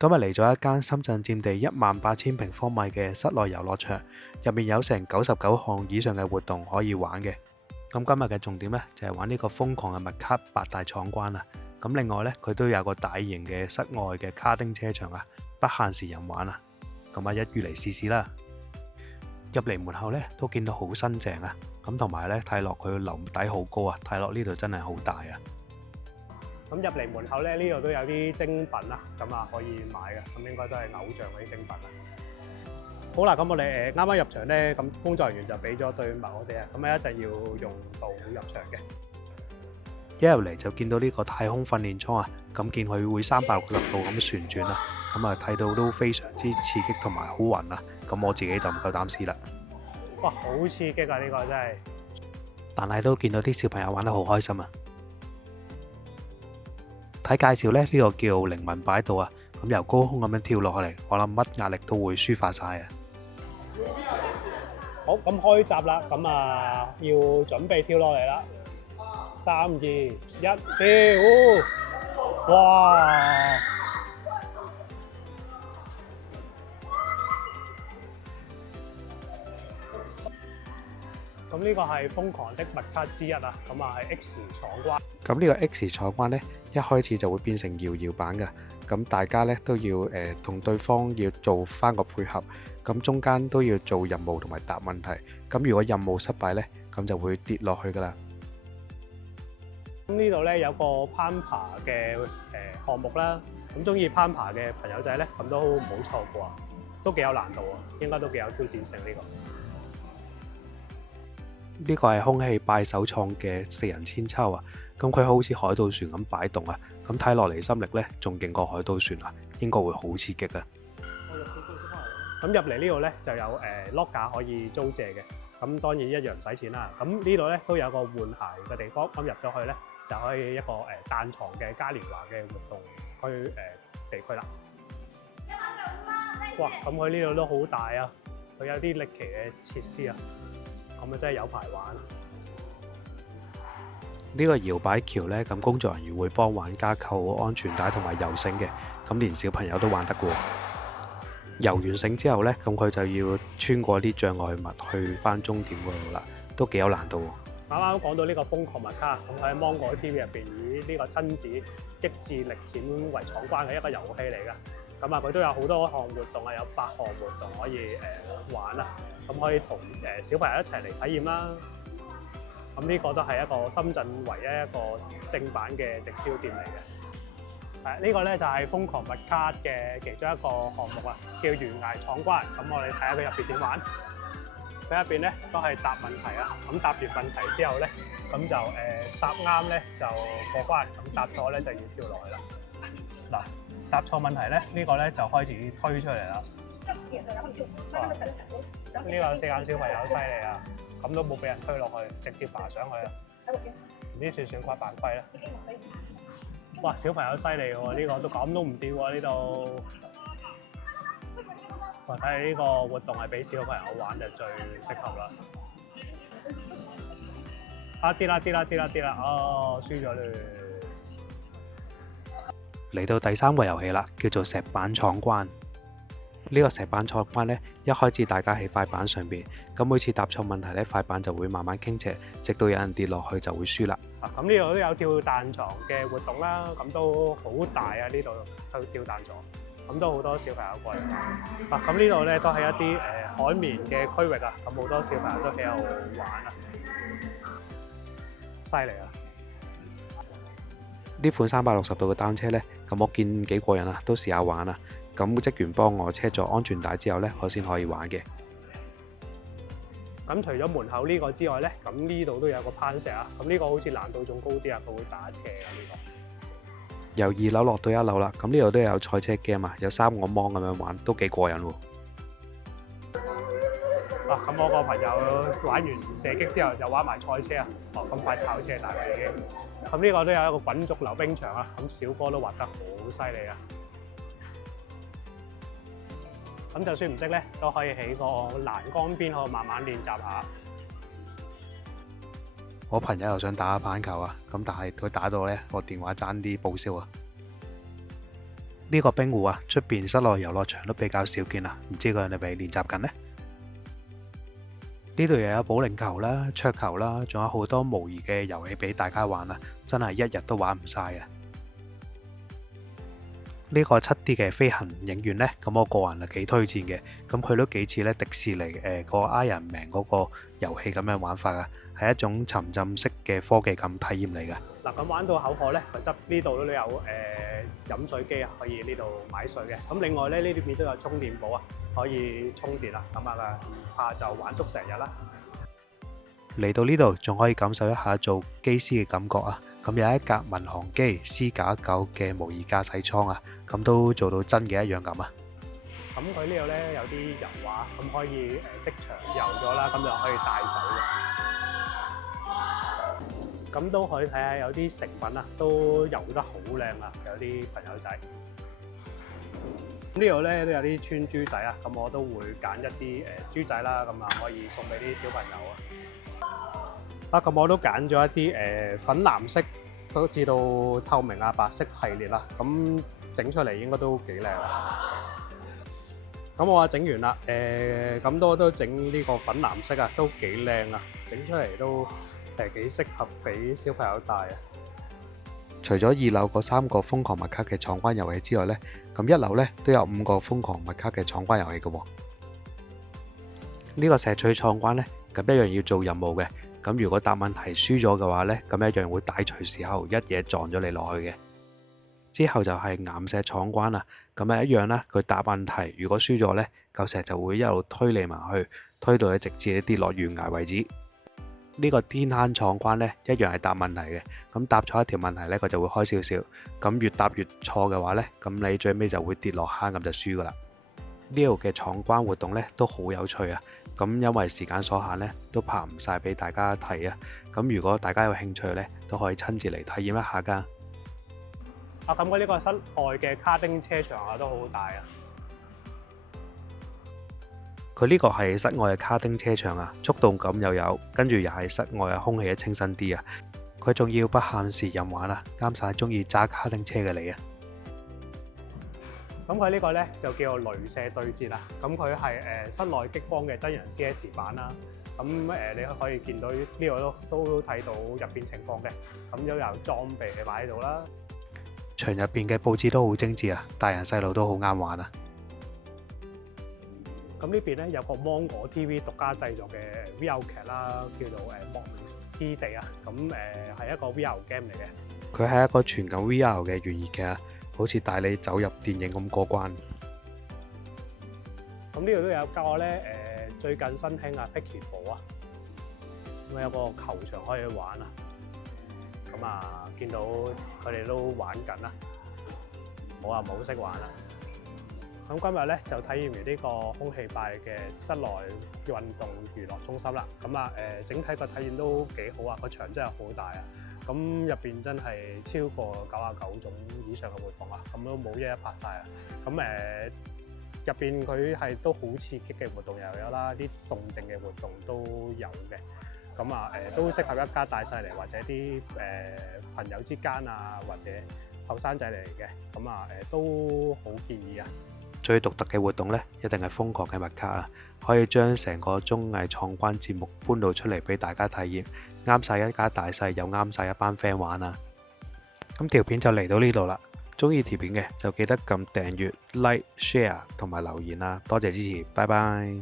今日嚟咗一間深圳佔地18000平方米嘅室內遊樂場，入面有成99項以上嘅活動可以玩嘅。咁今日嘅重點呢，就係玩呢個瘋狂嘅麥卡8大闖關啊！咁另外呢，佢都有個大型嘅室外嘅卡丁車場啊，不限時人玩啊！咁一於嚟試試啦。入嚟門口呢，都見到好新淨啊！咁同埋呢，睇落佢樓底好高啊，睇落呢度真係好大啊！咁入嚟門口咧，呢度都有啲精品啊，咁啊可以買嘅，咁應該都係偶像嗰啲精品啊。好啦，咁我哋啱啱入場咧，咁工作人員就俾咗對襪我哋啊，咁一陣要用到入場嘅。一入嚟就見到呢個太空訓練艙啊，咁見佢會360度咁旋轉啊，咁啊睇到都非常之刺激同埋好暈啊，咁我自己就唔夠膽試啦。哇，好刺激啊！呢個真係，但係都見到啲小朋友玩得好開心啊！睇介紹咧，呢個叫靈魂擺渡啊，咁由高空咁樣跳落嚟，我諗乜壓力都會抒發晒啊！好，咁開閘啦，咁啊要準備跳落嚟啦，3、2、1，跳！哇！咁呢個係瘋狂的麥卡之一啊，咁啊係 X 闖關。咁呢個 X 闖關呢，一開始就會變成搖搖板嘅，咁大家呢都要同對方要做翻個配合，咁中間都要做任務同埋答問題。咁如果任務失敗呢，咁就會跌落去噶啦。咁呢度呢有個攀爬嘅項目啦，咁中意攀爬嘅朋友仔呢，咁都唔好錯過啊，都幾有難度啊，應該都幾有挑戰性呢個。呢個係空氣拜手創嘅4人千秋啊，咁佢好似海盜船咁擺動啊，咁睇落離心力呢仲勁過海盜船啊，應該會好刺激啊！咁入嚟呢度呢就有lock 架可以租借嘅，咁當然一樣唔使錢啦。咁呢度呢都有個換鞋嘅地方，咁入咗去呢就可以一個彈床嘅嘉年華嘅活動區地區啦。哇！咁佢呢度都好大啊，佢有啲歷奇嘅設施啊。咁啊真係有排玩。呢個搖擺橋呢，咁工作人員會幫玩家扣安全帶同埋游繩嘅，咁連小朋友都玩得過。游完繩之後呢，咁佢就要穿過啲障礙物去翻終點嗰度啦，都幾有難度。啱啱講到呢個瘋狂麥卡，咁喺芒果 TV 入邊以呢個親子益智歷險為闖關嘅一個遊戲嚟㗎。咁啊，佢都有好多項活動啊，有8項活動可以玩啦。咁可以同小朋友一齊嚟體驗啦。咁呢個都係一個深圳唯一一個正版嘅直銷店嚟嘅。呢個咧就係瘋狂麥卡嘅其中一個項目啊，叫懸崖闖關。咁我哋睇下佢入邊點玩。佢入邊咧都係答問題啊。咁答完問題之後咧，咁就答啱咧就過關，咁答錯咧就要跳落去啦。嗱，答錯問題咧，呢個咧就開始推出嚟啦。呢個4眼小朋友犀利啊！咁都冇俾人推落去，直接爬上去啊！唔知算唔算規犯規咧？哇！小朋友犀利喎，呢個都咁都唔跌喎呢度。我睇下呢個活動係俾小朋友玩就最適合啦。啊跌啦！哦，輸咗嘞！嚟到第3個遊戲啦，叫做石板闖關。呢個石板闖關呢，一開始大家喺塊板上邊，咁每次答錯問題呢，塊板就會慢慢傾斜，直到有人跌落去就會輸啦。咁呢度都有跳彈床嘅活動啦，咁都好大啊！呢度跳彈床，咁都好多小朋友過嚟。咁呢度呢，都係一啲海綿嘅區域啊，咁好多小朋友都喺度玩啊，犀利啊！呢款360度嘅單車呢，咁我見幾過癮啊，都試下玩啊！咁職員幫我車咗安全帶之後呢，我先可以玩嘅。咁除咗門口呢個之外呢，咁呢度都有個攀石啊。咁呢個好似難度仲高啲啊，佢會打斜啊呢個。由2樓落到1樓啦，咁呢度都有賽車 game 啊，有3個芒咁樣玩，都幾過癮喎。咁我個朋友玩完射擊之後就玩埋賽車啊。咁快炒車大家已經。咁呢個都有一個滾軸溜冰場啊，咁小哥都滑得好犀利啊。咁就算唔識咧，都可以喺個欄杆邊度慢慢練習下。我朋友又想打下棒球啊，咁但係佢打到咧，個電話爭啲報銷啊。呢個冰壺啊，出邊室內遊樂場都比較少見啊，唔知佢哋係咪練習緊呢？呢度又有保齡球啦、桌球啦，仲有好多模擬嘅遊戲俾大家玩啊！真係一日都玩唔晒啊！呢個7D 嘅飛行影院呢，咁我個人係幾推薦嘅。咁佢都幾似咧迪士尼個 Iron Man 嗰個遊戲咁樣玩法啊，係一種沉浸式嘅科技感體驗嚟㗎。嗱，咁玩到口渴呢，佢側呢度都有飲水機啊，可以呢度買水嘅。咁另外咧，呢邊都有充電寶啊，可以充電啊。咁啊，唔怕就玩足成日啦。嚟到呢度仲可以感受一下做機師嘅感覺啊！咁有一架民航機 C919嘅模擬駕駛艙啊，咁都做到真嘅一樣咁啊！咁佢呢度咧有啲油畫，咁可以即場油咗啦，咁就可以帶走嘅。咁都可以睇下有啲成品啊，都油得好靚啊！有啲朋友仔。呢度咧都有啲穿豬仔啊，咁我都會揀一啲豬仔啦，咁啊可以送俾啲小朋友啊。咁我都揀咗一啲粉藍色都至到透明啊白色系列啦，咁整出嚟應該都幾靚啊！咁我整完啦，咁都整呢個粉藍色啊，都幾靚啊！整出嚟都幾適合俾小朋友帶啊！除咗2樓嗰3個瘋狂麥卡嘅闖關遊戲之外呢，咁1樓呢都有5個瘋狂麥卡嘅闖關遊戲嘅喎。呢個石錘闖關呢，咁一樣要做任務嘅。咁如果答問題輸咗嘅話呢，咁一樣會大錘時候一嘢撞咗你落去嘅。之後就係岩石闖關啦，咁啊一樣啦。佢答問題如果輸咗呢，嚿石就會一路推你埋去，推到你直至跌落懸崖為止。呢個天坑闖關呢，一樣係答問題嘅。咁答錯一條問題呢，佢就會開少少。咁越答越錯嘅話呢，咁你最尾就會跌落坑，咁就輸噶啦。呢度嘅闖關活動呢都好有趣啊！咁因為時間所限呢，都拍唔晒俾大家睇啊！咁如果大家有興趣呢，都可以親自嚟體驗一下噶。咁佢呢個室外嘅卡丁車場啊，都好大啊！佢呢個係室外嘅卡丁車場啊，觸動感又有，跟住又係室外嘅空氣清新啲啊！佢仲要不限時任玩啊，啱晒中意揸卡丁車嘅你啊！咁佢呢個咧就叫做雷射對戰啊！咁佢係室內激光嘅真人 CS 版啦。咁你可以見到呢度都睇到入邊情況嘅。咁都有裝備你擺喺度啦。場入邊嘅佈置都好精緻啊，大人細路都好啱玩啊！咁呢邊咧有個芒果 TV 獨家製作嘅 VR 劇啦，叫做莫名之地啊！咁係一個 VR game 嚟嘅。佢係一個全感 VR 嘅懸疑劇啊！好似帶你走入電影咁過關。咁呢度都有教咧最近新興啊 Pickleball 啊，咁有個球場可以玩啊。咁啊，見到佢哋都玩緊啦，我啊冇識玩啦。咁今日咧就體驗完呢個空氣霸嘅室內運動娛樂中心啦。咁啊整體個體驗都幾好啊，個場真係好大啊！咁入邊真係超過99種以上嘅活動啊，咁都冇一拍晒啊！咁入邊佢係都好刺激嘅活動又有啦，啲動靜嘅活動都有嘅。咁啊都適合一家大細嚟，或者啲朋友之間啊，或者後生仔嚟嘅。咁啊都好建議啊！最獨特嘅活動呢，一定係瘋狂嘅麥卡啊！可以將成個綜藝闖關節目搬到出嚟俾大家體驗，啱晒一家大細，又啱晒一班 friend 玩啊！咁條片就嚟到呢度啦，中意條片嘅就記得撳訂閱、like、share 同埋留言啦，多謝支持，拜拜！